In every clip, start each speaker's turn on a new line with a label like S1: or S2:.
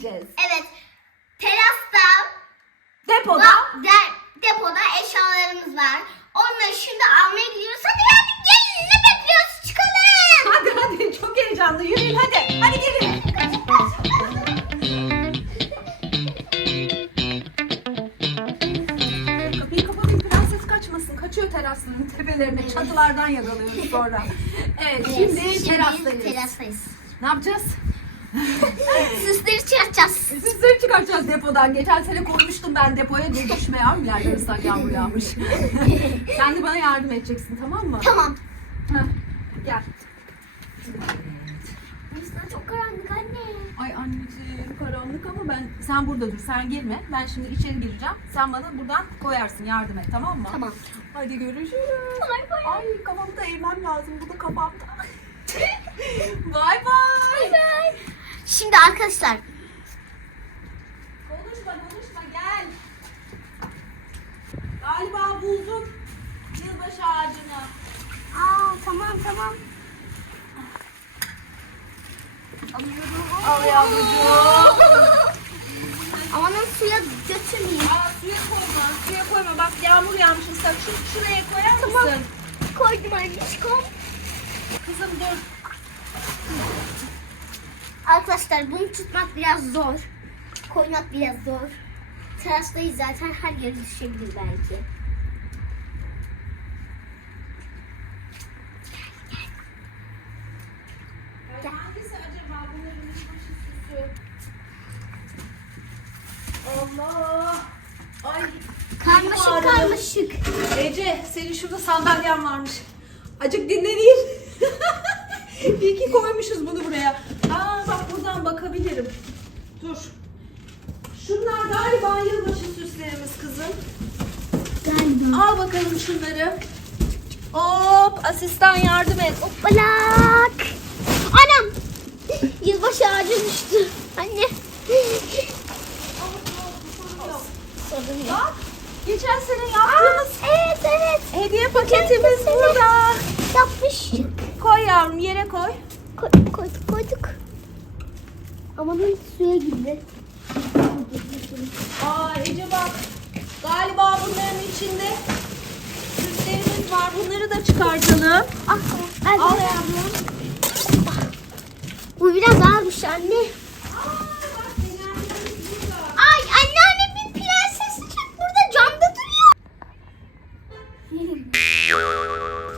S1: çekeceğiz.
S2: Evet. Terasta
S1: Depoda.
S2: da, de- depoda eşyalarımız var. Onları şimdi almaya gidiyoruz. Hadi hadi gelin ne bekliyoruz çıkalım.
S1: Hadi hadi çok heyecanlı yürüyün hadi. Hadi gelin. Kapıyı kapatın prenses kaçmasın. Kaçıyor terasının tepelerine. Çatılardan yakalıyoruz sonra. Evet şimdi terastayız.
S2: terastayız.
S1: Ne yapacağız?
S2: Süsleri çıkartacağız.
S1: Süsleri depodan. Geçen sene koymuştum ben depoya. Dur düşme yavrum. Yerden ıslak yağmur yağmış. Sen de bana yardım edeceksin tamam mı?
S2: Tamam.
S1: Heh, Gel.
S2: Aslında çok karanlık anne.
S1: Ay anneciğim karanlık ama ben sen burada dur sen girme. Ben şimdi içeri gireceğim. Sen bana buradan koyarsın yardım et tamam mı?
S2: Tamam.
S1: Hadi görüşürüz.
S2: Bay bay.
S1: Ay kafamı da eğmem lazım. Bu da kafamda. bay bay.
S2: Bay. Şimdi arkadaşlar
S1: Galiba buldum yılbaşı ağacını.
S2: Aa tamam tamam.
S1: Alıyorum. Al yavrucuğum.
S2: Amanın suya götürmeyeyim.
S1: Aa suya koyma. Suya koyma. Bak yağmur yağmış ıslak. Şu, şuraya koyar mısın?
S2: Koydum anneciğim.
S1: Kızım dur.
S2: Arkadaşlar bunu tutmak biraz zor. Koymak biraz zor. Terastayız zaten her yere düşebilir belki.
S1: Ay, Hangisi acaba bunların yılbaşı süsü? Allah. Ay.
S2: Karmaşık karmaşık.
S1: Ece senin şurada sandalyen varmış. Acık dinleneyim. İyi ki koymuşuz bunu buraya. Aa bak buradan bakabilirim. Dur. Şunlar galiba yılbaşı süslerimiz kızım.
S2: Galiba.
S1: Al bakalım şunları. Hop asistan yardım et.
S2: Hoppalak. Anam. Yılbaşı ağacı düştü. Anne. Sorun yok.
S1: Bak geçen sene yaptığımız
S2: Evet evet.
S1: hediye paketimiz burada.
S2: Yapmıştık.
S1: Koy yavrum yere koy.
S2: Koy, koyduk koyduk. Amanın suya girdi.
S1: Aa Ece bak. Galiba bunların içinde süslerimiz var. Bunları da çıkartalım.
S2: Ah, ben
S1: Al
S2: de-
S1: yavrum.
S2: Bu biraz ağırmış anne. Ay anneannemin prensesi çık burada camda duruyor.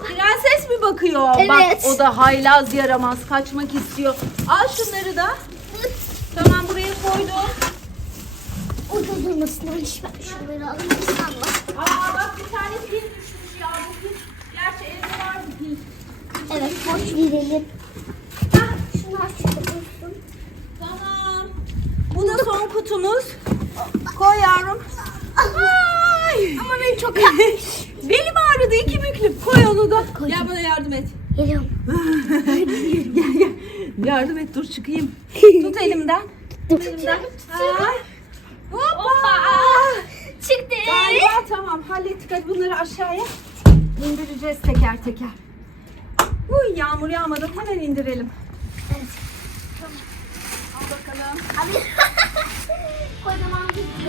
S1: Prenses mi bakıyor?
S2: Evet.
S1: Bak o da haylaz yaramaz kaçmak istiyor. Al şunları da. Tamam buraya koydum.
S2: Orada durmasın. Ben şunları alayım.
S1: Aa bak bir tane pil düşmüş ya. Bu pil. Gerçi evde var bu pil.
S2: Evet boş verelim. Ah, şunlar dursun.
S1: Tamam. Bu da son kutumuz. Koy yavrum. Ay.
S2: Ama ben çok.
S1: Belim ağrıdı iki büklüm. Koy onu da.
S2: Koydum.
S1: Gel bana yardım et.
S2: Geliyorum.
S1: gel gel. Yardım et dur çıkayım. Tut elimden. Tut elimden. Ay.
S2: Çıktı.
S1: Galiba tamam hallettik. Hadi bunları aşağıya indireceğiz teker teker. Uy yağmur yağmadan hemen indirelim.
S2: Evet.
S1: Al bakalım.
S2: Abi. Kocaman bir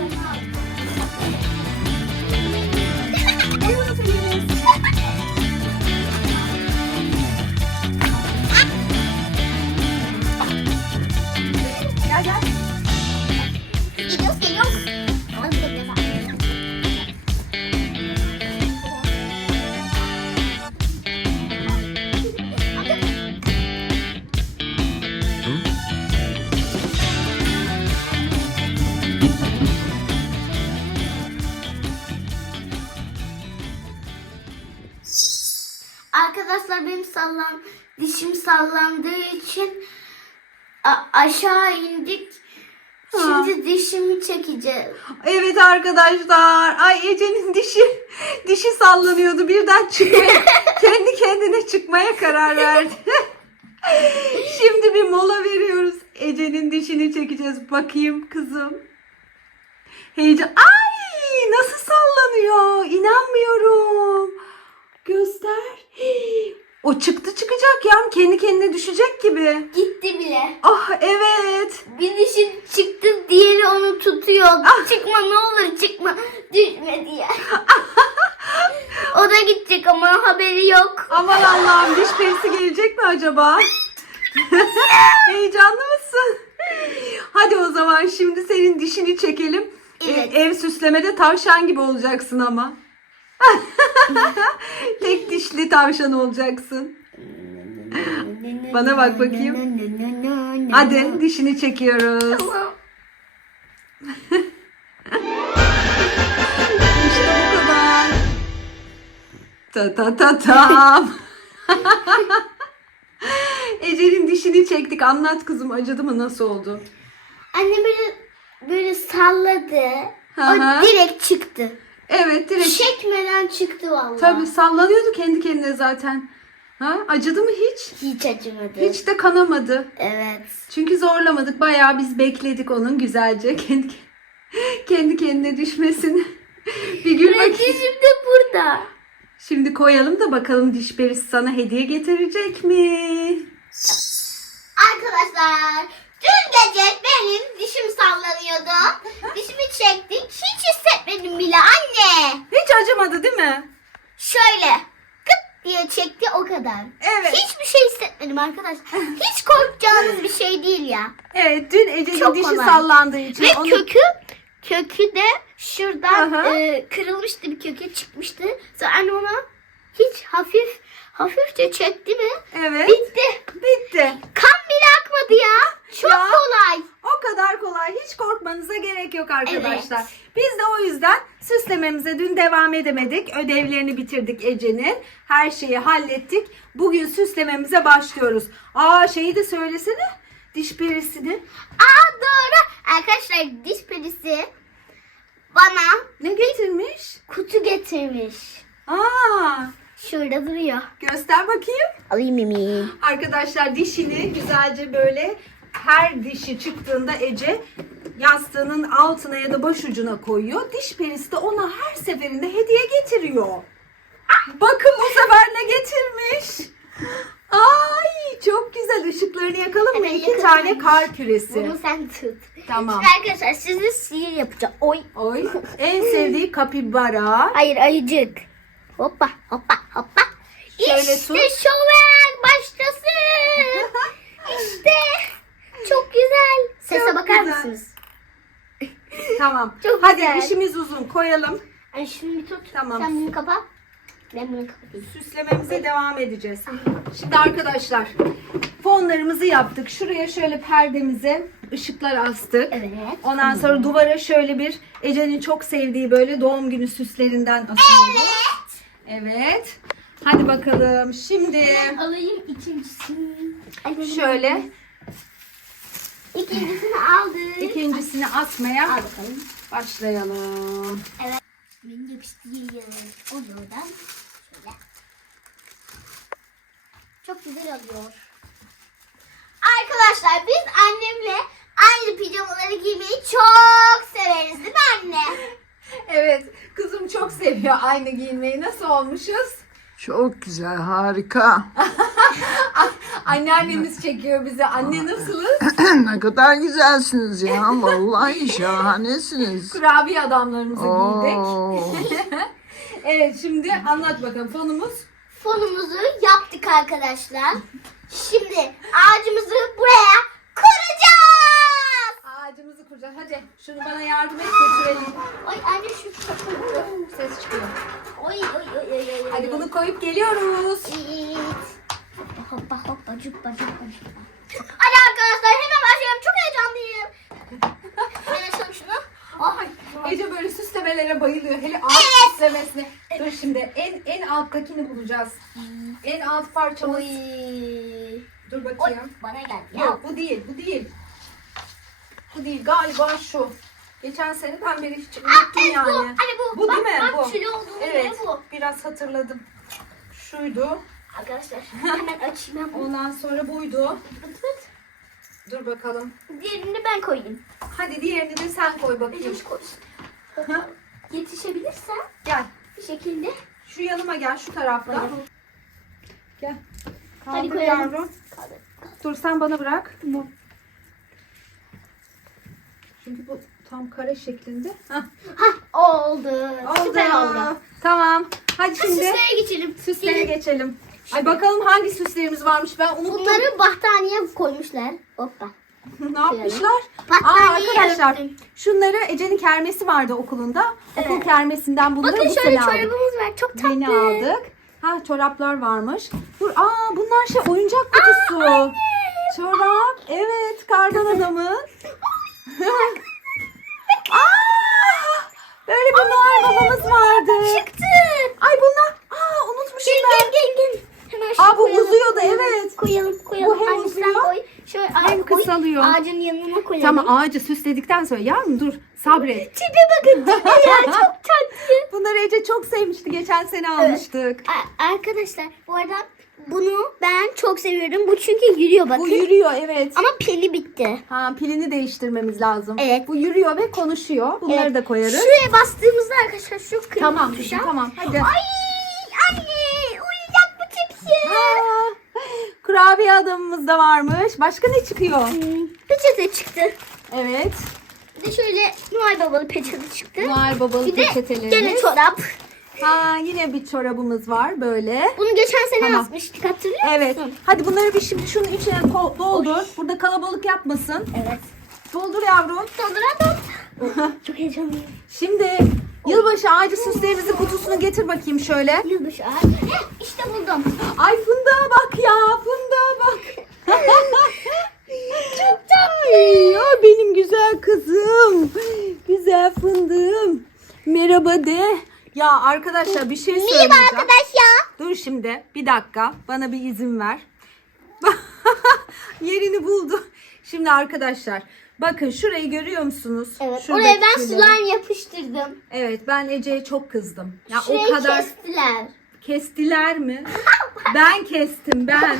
S2: aşağı indik. Şimdi dişimi çekeceğiz.
S1: Evet arkadaşlar. Ay Ece'nin dişi dişi sallanıyordu. Birden çıkmaya kendi kendine çıkmaya karar verdi. Şimdi bir mola veriyoruz. Ece'nin dişini çekeceğiz. Bakayım kızım. Heyecan. Ay nasıl sallanıyor? İnanmıyorum. Göster. Hii, O çıktı çıkacak ya. Kendi kendine düşecek gibi.
S2: Gitti bile.
S1: Ah evet.
S2: Bir dişi çıktı diğeri onu tutuyor.
S1: Ah.
S2: Çıkma ne olur çıkma. Düşme diye. o da gidecek ama haberi yok.
S1: Aman Allah'ım diş perisi gelecek mi acaba? Heyecanlı mısın? Hadi o zaman şimdi senin dişini çekelim.
S2: Evet.
S1: Ee, ev süslemede tavşan gibi olacaksın ama. Tek dişli tavşan olacaksın. Bana bak bakayım. Hadi dişini çekiyoruz. İşte bu kadar. Ta ta ta tam. Ece'nin dişini çektik. Anlat kızım acıdı mı nasıl oldu?
S2: Anne böyle böyle salladı.
S1: Hı hı.
S2: O direkt çıktı.
S1: Evet direkt.
S2: Çekmeden çıktı vallahi.
S1: Tabii sallanıyordu kendi kendine zaten. Ha? Acıdı mı hiç?
S2: Hiç acımadı.
S1: Hiç de kanamadı.
S2: Evet.
S1: Çünkü zorlamadık. Bayağı biz bekledik onun güzelce kendi kendi kendine düşmesini. Bir gül
S2: Evet,
S1: bakayım.
S2: dişim de burada.
S1: Şimdi koyalım da bakalım diş perisi sana hediye getirecek mi?
S2: Arkadaşlar dün gece benim dişim sallanıyordu. Dişimi çektik. Hiç hissetmedim bile anne.
S1: Hiç acımadı değil mi?
S2: Şöyle kıt diye çekti o kadar.
S1: Evet.
S2: Hiçbir şey hissetmedim arkadaşlar. Hiç korkacağınız bir şey değil ya.
S1: Evet dün Ece'nin
S2: Çok
S1: dişi
S2: kolay.
S1: sallandığı için.
S2: Ve
S1: onu-
S2: kökü kökü de şuradan
S1: Aha.
S2: e, kırılmıştı bir kökü çıkmıştı. Sonra anne ona hiç hafif hafifçe çekti mi?
S1: Evet.
S2: Bitti.
S1: Bitti.
S2: Kan bile akmadı ya. Çok
S1: Ya.
S2: kolay.
S1: O kadar kolay. Hiç korkmanıza gerek yok arkadaşlar.
S2: Evet.
S1: Biz de o yüzden süslememize dün devam edemedik. Ödevlerini bitirdik Ece'nin. Her şeyi hallettik. Bugün süslememize başlıyoruz. Aa şeyi de söylesene. Diş perisini.
S2: Aa doğru. Arkadaşlar diş perisi bana
S1: Ne getirmiş?
S2: kutu getirmiş.
S1: Aa,
S2: Şurada duruyor.
S1: göster bakayım.
S2: Alayım mimi.
S1: Arkadaşlar dişini güzelce böyle her dişi çıktığında Ece yastığının altına ya da başucuna koyuyor. Diş perisi de ona her seferinde hediye getiriyor. Bakın bu sefer ne getirmiş. Ay çok güzel ışıklarını yakalım mı?
S2: Hemen
S1: İki tane kar küresi.
S2: Bunu sen tut.
S1: Tamam.
S2: Şimdi arkadaşlar sizi sihir yapacağım. Oy.
S1: Oy. En sevdiği kapibara.
S2: Hayır ayıcık. Hoppa hoppa hoppa.
S1: Şöyle
S2: işte
S1: tut.
S2: şoven başlasın. işte çok güzel. Sese
S1: Çok
S2: bakar
S1: güzel.
S2: mısınız?
S1: Tamam.
S2: Çok
S1: Hadi
S2: güzel.
S1: işimiz uzun koyalım.
S2: Ay şunu bir tut.
S1: Tamam.
S2: Sen bunu kapa. Ben bunu kapatayım.
S1: süslememize devam edeceğiz. Şimdi arkadaşlar fonlarımızı yaptık. Şuraya şöyle perdemize ışıklar astık.
S2: Evet.
S1: Ondan sonra duvara şöyle bir Ece'nin çok sevdiği böyle doğum günü süslerinden asıyoruz. Evet. Hadi bakalım. Şimdi
S2: Alayım ikincisini.
S1: Şöyle
S2: İkincisini aldık.
S1: ikincisini asmaya
S2: Al bakalım.
S1: başlayalım.
S2: Evet. Ben yapıştırıyorum. O yoldan şöyle. Çok güzel oluyor. Arkadaşlar biz annemle aynı pijamaları giymeyi çok severiz değil mi anne?
S1: Evet. Kızım çok seviyor aynı giyinmeyi. Nasıl olmuşuz?
S3: Çok güzel, harika.
S1: Anneannemiz çekiyor bizi. Anne nasılız?
S3: ne kadar güzelsiniz ya. Vallahi şahanesiniz.
S1: Kurabiye adamlarımızı giydik. Evet şimdi anlat bakalım fonumuz.
S2: Fonumuzu yaptık arkadaşlar. Şimdi ağacımızı buraya.
S1: Ağacımızı kuracağız. Hadi şunu bana yardım et götürelim.
S2: Ay anne şu kapı.
S1: Ses çıkıyor.
S2: Oy oy oy oy oy.
S1: Hadi bunu koyup geliyoruz.
S2: Evet. Hoppa hoppa cuppa cuppa cuppa. Hadi arkadaşlar hemen başlayalım. Çok heyecanlıyım. Açalım şunu.
S1: Ay, Ece böyle süslemelere bayılıyor. Hele ağaç
S2: Evet.
S1: süslemesine. Dur şimdi en en alttakini bulacağız. En alt parçamız.
S2: Oy.
S1: Dur
S2: Oy
S1: bakayım.
S2: bana geldi.
S1: Yok bu değil bu değil. Bu değil galiba şu. Geçen sene ben beri hiç unuttum
S2: evet
S1: yani.
S2: bu. Hani bu.
S1: Bu
S2: bak,
S1: değil mi?
S2: Bak
S1: Bu. Evet.
S2: bu.
S1: Biraz hatırladım. Şuydu.
S2: Arkadaşlar hemen açayım ben.
S1: Ondan sonra buydu. Dur bakalım.
S2: Diğerini ben koyayım.
S1: Hadi diğerini de sen koy bakayım.
S2: Hiç koysun.
S1: Hı.
S2: Yetişebilirsem
S1: Gel.
S2: bir şekilde.
S1: Şu yanıma gel şu tarafta. Gel.
S2: Hadi
S1: Kaldır
S2: koyalım.
S1: yavrum. Dur sen bana bırak. Çünkü bu tam kare şeklinde. Hah,
S2: Hah oldu. Süper oldu.
S1: Tamam. Hadi şimdi
S2: Süslere geçelim.
S1: süslere
S2: Benim-
S1: geçelim. Ay bakalım hangi süslerimiz varmış ben unuttum.
S2: Bunları battaniye koymuşlar. Hoppa.
S1: ne yapmışlar? Aa,
S2: Battaniye
S1: arkadaşlar
S2: örttüm.
S1: şunları Ece'nin kermesi vardı okulunda. Okul
S2: Evet.
S1: kermesinden bunları
S2: Bakın
S1: bu
S2: şöyle
S1: sene aldık.
S2: çorabımız var. Çok tatlı.
S1: Yeni aldık. Ha çoraplar varmış. Dur aa bunlar şey oyuncak kutusu. Çorap. Evet kardan adamın. Aa, böyle bir Noel babamız vardı.
S2: Çıktı.
S1: Ay bunlar. Aa unutmuşum
S2: Gel
S1: ben.
S2: gel gel gel. Hemen
S1: Aa, bu
S2: koyalım.
S1: uzuyordu, evet.
S2: Koyalım koyalım.
S1: Bu hem
S2: Hangisinden
S1: uzuyor,
S2: koy? Şöyle hem koy.
S1: kısalıyor.
S2: Ağacın yanına koyalım.
S1: Tamam ağacı süsledikten sonra yavrum dur sabret.
S2: Tipe bakın tipe ya çok tatlı.
S1: Bunları Ece çok sevmişti. Geçen sene almıştık.
S2: A- Arkadaşlar bu arada bunu ben çok seviyorum. Bu çünkü yürüyor bakın.
S1: Bu yürüyor evet.
S2: Ama pili bitti.
S1: Ha pilini değiştirmemiz lazım.
S2: Evet.
S1: Bu yürüyor ve konuşuyor. Bunları
S2: Evet.
S1: da koyarız.
S2: Şuraya bastığımızda arkadaşlar şu kırmızı
S1: Tamam
S2: tuşa.
S1: tamam hadi.
S2: Ay anne uyuyacak bu tipsi.
S1: Aa, kurabiye adamımız da varmış. Başka ne çıkıyor?
S2: Hmm, Peçete çıktı.
S1: Evet.
S2: Bir de şöyle Noel Babalı peçete çıktı.
S1: Noel babalı
S2: Bir de
S1: peçetelerimiz.
S2: gene çorap.
S1: Ha yine bir çorabımız var böyle.
S2: Bunu geçen sene
S1: Tamam.
S2: asmıştık hatırlıyor
S1: Evet.
S2: musun?
S1: Hadi bunları bir şimdi şunun içine ko- doldur. Burada kalabalık yapmasın.
S2: Evet.
S1: Doldur yavrum.
S2: Dolduran Çok heyecanlıyım.
S1: Şimdi yılbaşı ağacı süslerimizin kutusunu getir bakayım şöyle.
S2: Yılbaşı ağacı. Heh, işte buldum.
S1: Ay fındığa bak ya. Fındığa bak.
S2: Çok tatlı.
S1: Ay, ya benim güzel kızım. Güzel fındığım. Merhaba de. Ya arkadaşlar bir şey söyleyeceğim.
S2: Merhaba arkadaşlar.
S1: Dur şimdi bir dakika bana bir izin ver. Yerini buldu. Şimdi arkadaşlar bakın şurayı görüyor musunuz?
S2: Evet.
S1: Şuradaki
S2: Oraya ben
S1: tüyleri.
S2: slime yapıştırdım.
S1: Evet ben Ece'ye çok kızdım. Ya
S2: Şurayı
S1: o kadar
S2: kestiler.
S1: kestiler mi? ben kestim ben.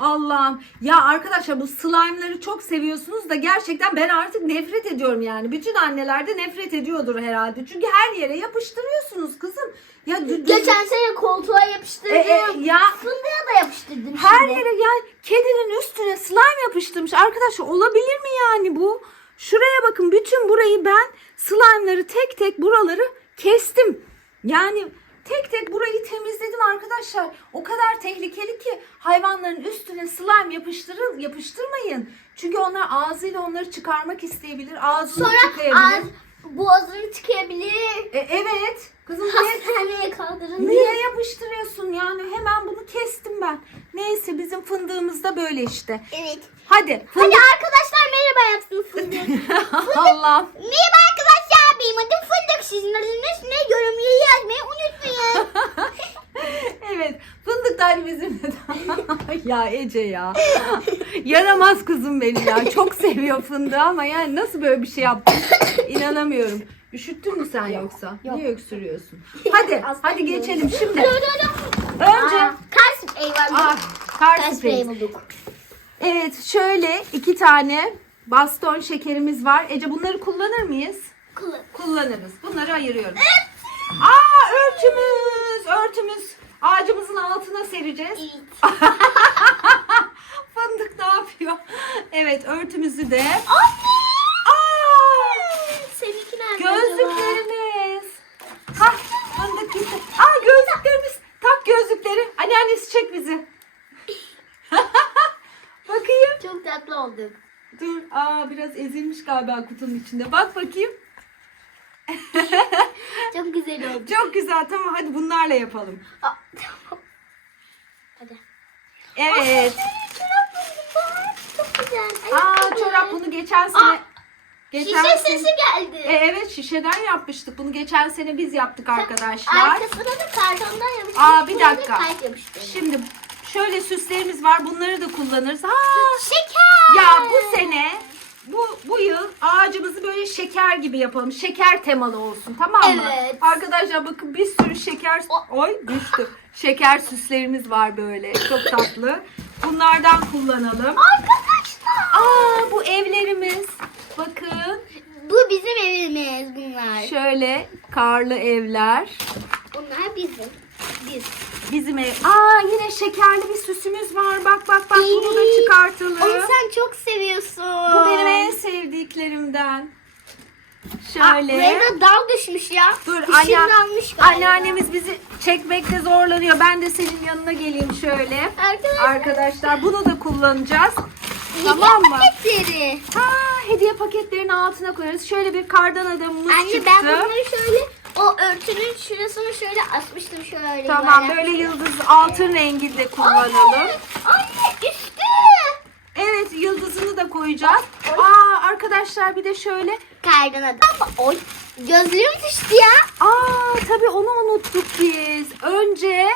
S1: Allah'ım. Ya arkadaşlar bu slime'ları çok seviyorsunuz da gerçekten ben artık nefret ediyorum yani. Bütün anneler de nefret ediyordur herhalde. Çünkü her yere yapıştırıyorsunuz kızım. Ya
S2: Geçen sene koltuğa yapıştırdım.
S1: E, e, ya
S2: Fındığa da yapıştırdım
S1: her
S2: şimdi.
S1: yere yani kedinin üstüne slime yapıştırmış. Arkadaşlar olabilir mi yani bu? Şuraya bakın bütün burayı ben slime'ları tek tek buraları kestim. Yani tek tek burayı temizledim arkadaşlar. O kadar tehlikeli ki hayvanların üstüne slime yapıştırın, yapıştırmayın. Çünkü onlar ağzıyla onları çıkarmak isteyebilir. Ağzını
S2: Sonra
S1: tıkayabilir.
S2: ağız, boğazını tıkayabilir.
S1: E, evet. Kızım niye
S2: Hastaneye kaldırılır.
S1: Niye yapıştırıyorsun yani? Hemen bunu kestim ben. Neyse bizim fındığımız da böyle işte.
S2: Evet.
S1: Hadi.
S2: Hadi
S1: Fındık.
S2: arkadaşlar merhaba yapsın fındık.
S1: Allah'ım.
S2: merhaba arkadaşlar benim adım fındık. Sizin adınız ne? Yorumları yazmayı unutmayın.
S1: evet. Fındık bizim ya Ece ya. Yaramaz kızım benim ya. Çok seviyor fındığı ama yani nasıl böyle bir şey yaptın? İnanamıyorum. Üşüttün mü sen yoksa?
S2: Yok.
S1: Niye öksürüyorsun? Hadi.
S2: Aslında
S1: hadi geçelim şimdi.
S2: Dur dur dur.
S1: Önce
S2: Aa, Kar spreyi var.
S1: Ah, kar
S2: Kar
S1: spreyi.
S2: spreyi bulduk.
S1: Evet şöyle iki tane baston şekerimiz var. Ece bunları kullanır mıyız?
S2: Kullan.
S1: Kullanırız. Bunları ayırıyoruz. Aa örtümüz, örtümüz. Ağacımızın altına sereceğiz.
S2: Evet.
S1: Fındık ne yapıyor? Evet örtümüzü de.
S2: Anne!
S1: Aa,
S2: Seninki nerede
S1: gözlüklerimiz. Ha fındık gitti. Aa gözlüklerimiz. Tak gözlükleri. Anneannesi çek bizi. Bakayım.
S2: Çok tatlı olduk.
S1: Dur. Aa biraz ezilmiş galiba kutunun içinde. Bak bakayım.
S2: Çok güzel oldu.
S1: Çok güzel. Tamam hadi bunlarla yapalım.
S2: Aa, tamam. Hadi.
S1: Evet.
S2: Çorap buldum bak. Çok güzel.
S1: Aa
S2: Ayakkabı.
S1: çorap bunu geçen sene.
S2: Aa,
S1: geçen
S2: Şişe
S1: sene-
S2: sesi geldi.
S1: E, evet şişeden yapmıştık. Bunu geçen sene biz yaptık arkadaşlar.
S2: Arkasına da kartondan yapıştırdık.
S1: Aa, bir
S2: buraya da
S1: dakika.
S2: yapıştırdık.
S1: Şimdi şöyle süslerimiz var. Bunları da kullanırız. Ha,
S2: Şeker.
S1: ya bu sene bu bu yıl ağacımızı böyle şeker gibi yapalım. Şeker temalı olsun tamam mı?
S2: Evet.
S1: Arkadaşlar bakın bir sürü şeker oy düştü. Şeker süslerimiz var böyle. Çok tatlı. Bunlardan kullanalım.
S2: Arkadaşlar.
S1: Aa bu evlerimiz. Bakın
S2: Bu bizim evimiz bunlar.
S1: şöyle karlı evler.
S2: Bunlar bizim. Biz.
S1: bizim ev. Aa yine şekerli bir süsümüz var. Bak bak bak bunu da çıkartalım.
S2: Onu sen çok seviyorsun.
S1: Bu benim en sevdiklerimden.
S2: Aa,
S1: Şöyle.
S2: buraya da dal düşmüş ya.
S1: Dur anne, anneannemiz bizi çekmekte zorlanıyor. Ben de senin yanına geleyim şöyle.
S2: Arkadaşlar.
S1: Arkadaşlar bunu da kullanacağız.
S2: Hediye
S1: Tamam mı?
S2: paketleri.
S1: Ha, hediye paketlerinin altına koyarız. Şöyle bir kardan adamımız
S2: Anne
S1: çıktı.
S2: ben bunları şöyle o örtünün şurasını şöyle asmıştım şöyle.
S1: Tamam böyle yıldız altın rengi de kullanalım.
S2: Anne, anne üstü.
S1: Evet yıldızını da koyacağız. Aa arkadaşlar bir de şöyle.
S2: Kardan adam. Oy. Gözlüğüm düştü ya.
S1: Aa tabii onu unuttuk biz. Önce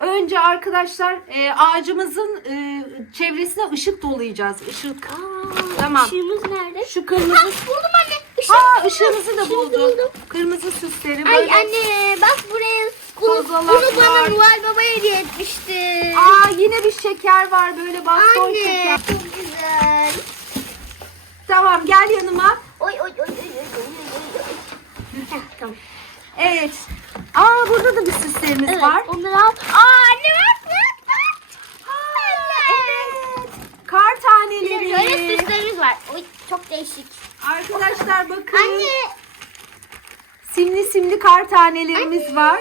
S1: önce arkadaşlar e, ağacımızın e, çevresine ışık dolayacağız. Işık. Tamam.
S2: Işığımız nerede?
S1: Şu kırmızı.
S2: Ha, buldum anne.
S1: Aa ışığımızı da buldum. Kırmızı süsleri
S2: Ay
S1: böyle.
S2: anne bak buraya. Bunu, bana. Noel Baba hediye etmişti.
S1: Aa yine bir şeker var böyle baston
S2: anne
S1: şeker.
S2: çok güzel.
S1: Tamam gel yanıma.
S2: Oy oy oy oy oy oy oy oy. Heh, tamam.
S1: Evet. Aa burada da bir süslerimiz
S2: Evet,
S1: var.
S2: onları al. Aa anne bak bak bak.
S1: Evet. Kar
S2: Bir de
S1: taneleri.
S2: Böyle süslerimiz var. Oy çok değişik.
S1: Arkadaşlar bakın.
S2: Anne.
S1: Simli simli kar tanelerimiz var.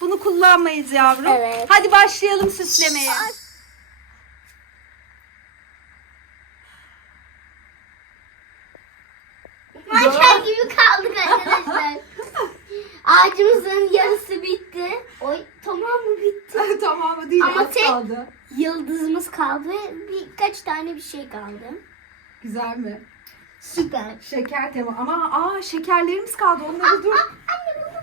S1: Bunu kullanmayız yavrum.
S2: Evet.
S1: Hadi başlayalım süslemeye.
S2: Manken gibi kaldık arkadaşlar. Ağacımızın yarısı bitti. Oy tamam mı bitti?
S1: tamam değil
S2: Ama
S1: az
S2: tek-
S1: kaldı.
S2: Yıldızımız kaldı. Birkaç tane bir şey kaldı.
S1: Güzel mi?
S2: Süper.
S1: Şeker tema ama aa şekerlerimiz kaldı onları dur.
S2: Anne bunu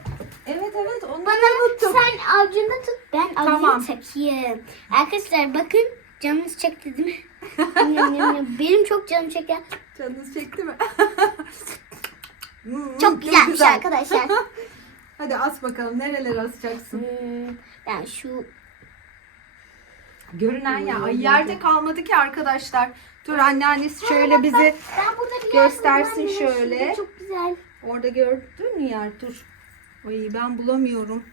S1: Evet evet onları
S2: bana
S1: unuttuk.
S2: sen avucunda tut ben
S1: Tamam.
S2: alayım takayım. Arkadaşlar bakın canınız çekti değil mi? Benim çok canım çeker.
S1: Canınız çekti mi? Hmm,
S2: Çok güzelmiş arkadaşlar.
S1: Hadi as bakalım nerelere asacaksın?
S2: Hmm, ben şu
S1: Görünen ya ay yerde kalmadı ki arkadaşlar. Dur anneannesi şöyle bizi
S2: ben burada bir yer
S1: göstersin
S2: buldum
S1: şöyle.
S2: Çok güzel.
S1: orada gördün mü yer? Dur. Ay ben bulamıyorum.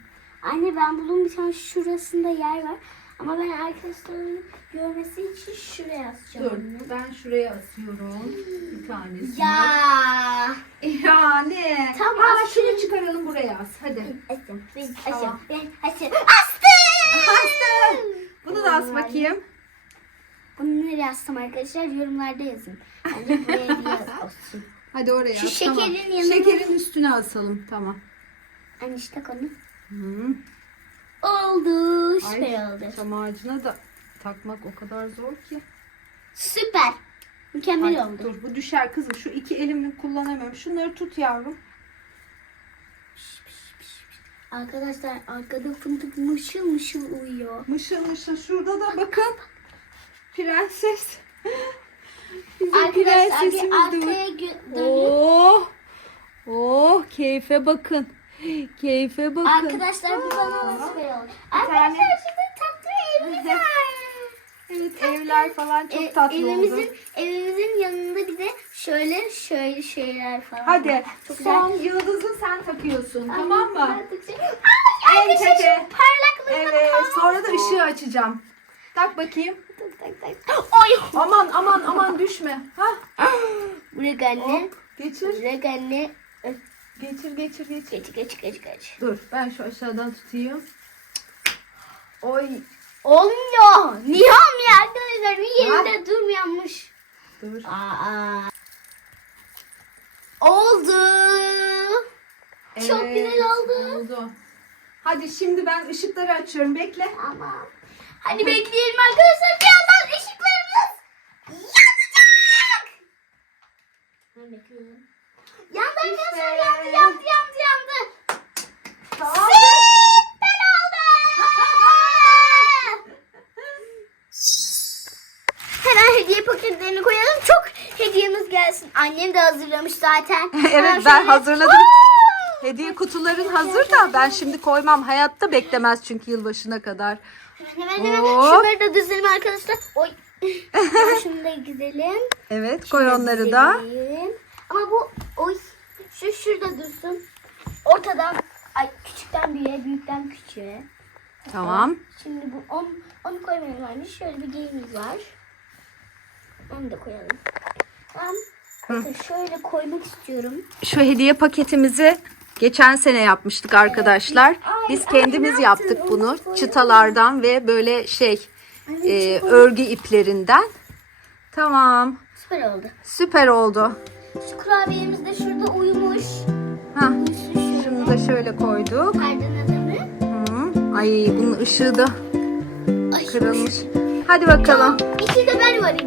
S2: Anne ben buldum bir tane şurasında yer var. Ama ben arkadaşlarımın görmesi için şuraya asacağım.
S1: Dur
S2: anne.
S1: ben şuraya asıyorum bir tanesini.
S2: Ya.
S1: Yani.
S2: Tamam,
S1: Aa, şunu
S2: şunu.
S1: çıkaralım buraya as. Hadi.
S2: Astım. Ben
S1: Tamam.
S2: astım. Ben astım.
S1: Bunu da as bakayım.
S2: Bunu nereye astım arkadaşlar? Yorumlarda yazın. Bence buraya bir olsun.
S1: Hadi oraya
S2: Şu
S1: as. tamam.
S2: şekerin yanına-
S1: Şekerin üstüne asalım. Tamam.
S2: Anne işte konu.
S1: Hı.
S2: Oldu.
S1: Ay,
S2: Süper oldu.
S1: çam ağacına da takmak o kadar zor ki.
S2: Süper. Mükemmel
S1: Ay,
S2: oldu.
S1: dur bu düşer kızım. Şu iki elimi kullanamıyorum. Şunları tut yavrum.
S2: Arkadaşlar arkada fındık mışıl mışıl uyuyor.
S1: Mışıl mışıl şurada da bakın. Prenses. Bizim
S2: Arkadaşlar bir
S1: prensesimiz de var.
S2: arkaya gö- dönün.
S1: Oh. Oh keyfe bakın. Keyfe bakın.
S2: Arkadaşlar bir bana da süper oldu. Arkadaşlar şurada tatlı evimiz var.
S1: Evet evler falan çok
S2: E,
S1: tatlı
S2: evimizin,
S1: oldu.
S2: Evimizin yanında bir de şöyle şöyle şeyler falan
S1: Hadi
S2: var. Çok güzel.
S1: son yıldızı sen takıyorsun tamam mı?
S2: Şey- Ay,
S1: En
S2: arkadaşlar
S1: tepe.
S2: parlaklığına
S1: Evet
S2: bakar
S1: sonra da
S2: mısın?
S1: ışığı açacağım. Tak bakayım.
S2: Tak, tak, tak. Oy.
S1: Aman aman aman düşme. Hah.
S2: Bırak anne.
S1: Geçir.
S2: Bırak anne.
S1: Geçir geçir geçir.
S2: Geç geç geç geç.
S1: Dur ben şu aşağıdan tutayım. Oy.
S2: Olmuyor. Niye olmuyor arkadaşlar? Bir yerinde durmuyormuş.
S1: Dur.
S2: Aa. Oldu. Çok
S1: Evet,
S2: güzel oldu.
S1: Oldu. Hadi şimdi ben ışıkları açıyorum. Bekle.
S2: Tamam. Hadi bekleyelim arkadaşlar. Birazdan ışıklarımız yanacak. Ben bekliyorum. Yandı arkadaşlar. Yandı yandı yandı yandı.
S1: Tamam.
S2: Süper oldu. Hemen hediye paketlerini koyalım. Çok hediyemiz gelsin. Annem de hazırlamış zaten.
S1: evet ben hazırladım. Hediye kutuların hazır da ben şimdi koymam. Hayatta beklemez çünkü yılbaşına kadar.
S2: Hemen hemen.
S1: Oo.
S2: Şunları da düzelim arkadaşlar. Oy. Şunu da gidelim.
S1: Evet koy onları da.
S2: Ama bu oy şu şurada dursun. Ortadan ay küçükten büyüğe, büyükten küçüğe.
S1: Tamam.
S2: Şimdi bu on, onu koymayalım anne. Şöyle bir geyimiz var. Onu da koyalım. Tamam. Bakın şöyle koymak istiyorum.
S1: Şu hediye paketimizi geçen sene yapmıştık arkadaşlar. Biz kendimiz yaptık bunu. Çıtalardan ve böyle şey e, örgü iplerinden. Tamam.
S2: Süper oldu.
S1: Süper oldu.
S2: Şu kurabiyemiz de şurada uyumuş.
S1: Ha, şunu da şöyle koyduk.
S2: Perdenin adını.
S1: Hı. Ay bunun ışığı da kırılmış. Hadi bakalım.
S2: İçinde ben varım.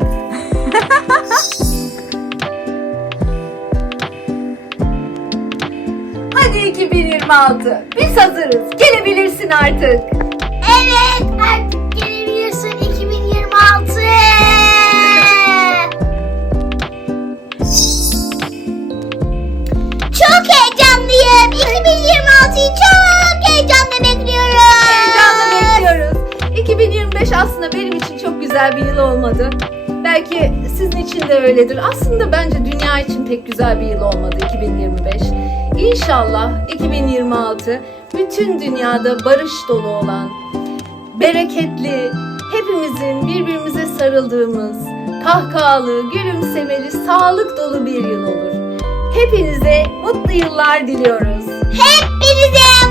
S1: 2026. Biz hazırız. Gelebilirsin artık.
S2: Evet artık gelebilirsin 2026. Çok heyecanlıyım. 2026'yı çok heyecanla bekliyorum.
S1: Heyecanla bekliyoruz. 2025 aslında benim için çok güzel bir yıl olmadı. Belki sizin için de öyledir. Aslında bence dünya için pek güzel bir yıl olmadı 2025. İnşallah 2026 bütün dünyada barış dolu olan, bereketli, hepimizin birbirimize sarıldığımız, kahkahalı, gülümsemeli, sağlık dolu bir yıl olur. Hepinize mutlu yıllar diliyoruz.
S2: Hepinize